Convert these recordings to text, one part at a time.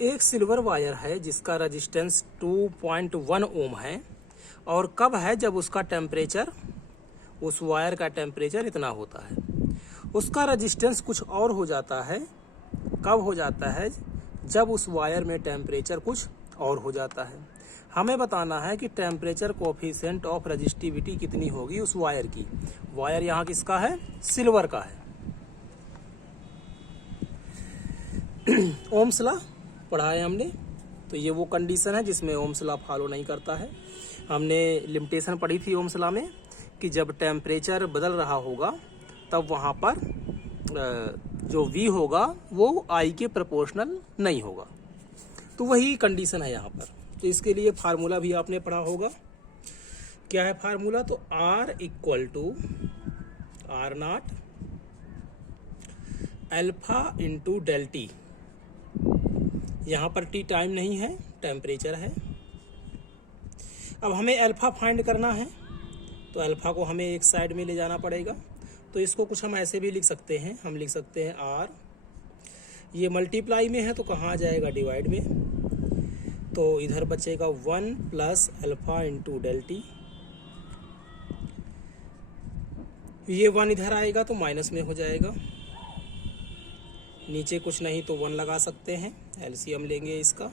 एक silver wire है जिसका रेजिस्टेंस 2.1 ओम है, और कब है जब उसका टेम्परेचर, उस वायर का टेम्परेचर इतना होता है। उसका रेजिस्टेंस कुछ और हो जाता है, कब हो जाता है, जब उस वायर में टेम्परेचर कुछ और हो जाता है। हमें बताना है कि टेम्परेचर कोफिशिएंट ऑफ रेजिस्टिविटी कितनी होगी उस वायर की। वायर यहाँ किसका है, सिल्वर का है। ओम्स लॉ पढ़ा है हमने, तो ये वो कंडीशन है जिसमें ओम्स लॉ फॉलो नहीं करता है। हमने लिमिटेशन पढ़ी थी ओम्स लॉ में कि जब टेम्परेचर बदल रहा होगा तब वहाँ पर जो V होगा वो I के प्रोपोर्शनल नहीं होगा। तो वही कंडीशन है यहाँ पर। तो इसके लिए फार्मूला भी आपने पढ़ा होगा। क्या है फार्मूला, तो R equal to R0 alpha into del T. यहाँ पर T टाइम नहीं है, टेम्परेचर है। अब हमें अल्फा फाइंड करना है, तो अल्फा को हमें एक साइड में ले जाना पड़ेगा। तो इसको कुछ हम ऐसे भी लिख सकते हैं, हम लिख सकते हैं R, ये मल्टीप्लाई में है तो कहाँ आ जाएगा, डिवाइड में। तो इधर बचेगा 1 plus alpha into del T. ये 1 इधर आएगा तो माइनस में हो जाएगा, नीचे कुछ नहीं तो 1 लगा सकते हैं, एलसीएम लेंगे इसका।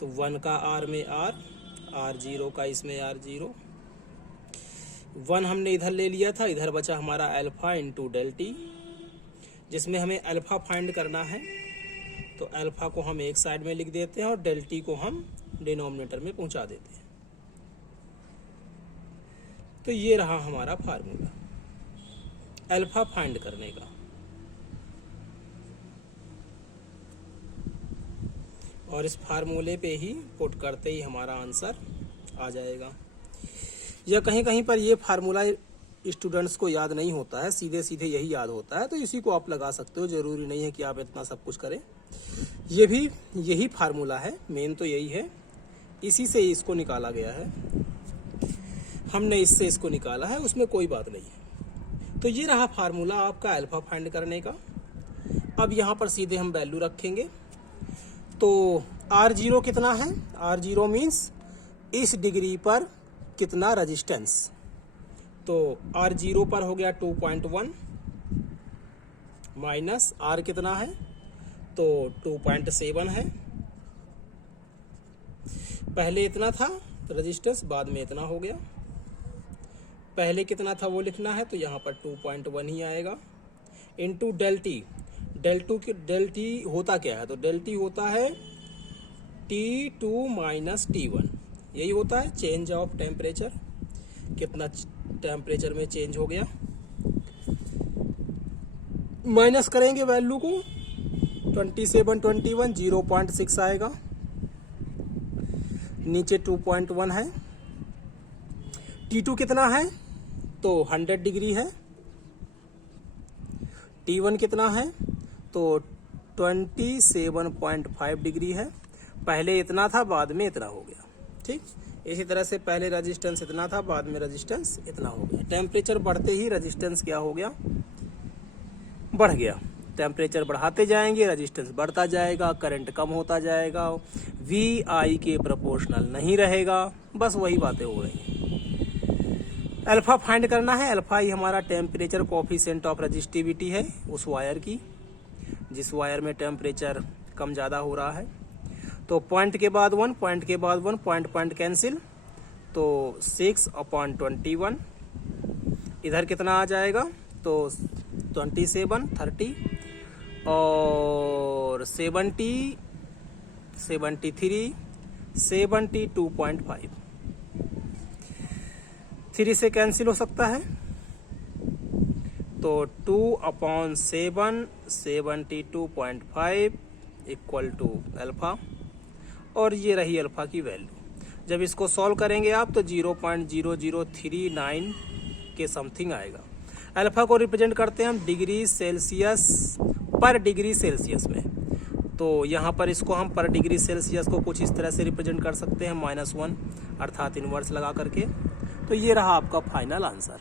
तो 1 का R में R, R0 का इसमें R0, 1 हमने इधर ले लिया था, इधर बचा हमारा अल्फा इंटू डेल टी, जिसमें हमें अल्फा फाइंड करना है। तो अल्फा को हम एक साइड में लिख देते हैं और डेल टी को हम डिनोमिनेटर में पहुंचा देते हैं। तो ये रहा हमारा फार्मूला अल्फा फाइंड करने का। और इस फार्मूले पे ही पुट करते ही हमारा आंसर आ जाएगा। या कहीं कहीं पर ये फार्मूला स्टूडेंट्स को याद नहीं होता है, सीधे सीधे यही याद होता है, तो इसी को आप लगा सकते हो। जरूरी नहीं है कि आप इतना सब कुछ करें। ये भी यही फार्मूला है, मेन तो यही है, इसी से इसको निकाला गया है, हमने इससे इसको निकाला है, उसमें कोई बात नहीं है। तो ये रहा फार्मूला आपका अल्फा फाइंड करने का। अब यहाँ पर सीधे हम वैल्यू रखेंगे। तो R0 कितना है, R0 मीन्स इस डिग्री पर कितना रेजिस्टेंस। तो R0 पर हो गया 2.1 माइनस R कितना है, तो 2.7 है। पहले इतना था रेजिस्टेंस, बाद में इतना हो गया। पहले कितना था वो लिखना है, तो यहाँ पर 2.1 ही आएगा, into del T. Del T होता क्या है, तो डेल टी होता है T2 माइनस T1, यही होता है चेंज ऑफ टेम्परेचर, कितना टेम्परेचर में चेंज हो गया। माइनस करेंगे वैल्यू को, 27, 21, 0.6 आएगा, नीचे 2.1 है। T2 कितना है, तो 100 डिग्री है। T1 कितना है, तो 27.5 डिग्री है। पहले इतना था, बाद में इतना हो गया। ठीक, इसी तरह से पहले रेजिस्टेंस इतना था, बाद में रेजिस्टेंस इतना हो गया। टेम्परेचर बढ़ते ही रेजिस्टेंस क्या हो गया, बढ़ गया। टेम्परेचर बढ़ाते जाएंगे, रेजिस्टेंस बढ़ता जाएगा, करंट कम होता जाएगा, V I के प्रोपोर्शनल नहीं रहेगा। बस वही बातें हो रही हैं। अल्फा फाइंड करना है, अल्फा ही हमारा टेम्परेचर कोफिशिएंट ऑफ रेजिस्टिविटी है उस वायर की, जिस वायर में टेम्परेचर कम ज़्यादा हो रहा है। तो पॉइंट के बाद 1, पॉइंट के बाद 1, पॉइंट कैंसिल, तो 6/21। इधर कितना आ जाएगा, तो 27, 30 और 70, 73, 72.5। 3 से कैंसिल हो सकता है, तो 2/7, 72.5 इक्वल टू अल्फा। और ये रही अल्फा की वैल्यू। जब इसको सॉल्व करेंगे आप तो 0.0039 के समथिंग आएगा। अल्फा को रिप्रेजेंट करते हैं हम डिग्री सेल्सियस पर डिग्री सेल्सियस में। तो यहाँ पर इसको हम पर डिग्री सेल्सियस को कुछ इस तरह से रिप्रेजेंट कर सकते हैं, -1 अर्थात इनवर्स लगा करके। तो ये रहा आपका फाइनल आंसर।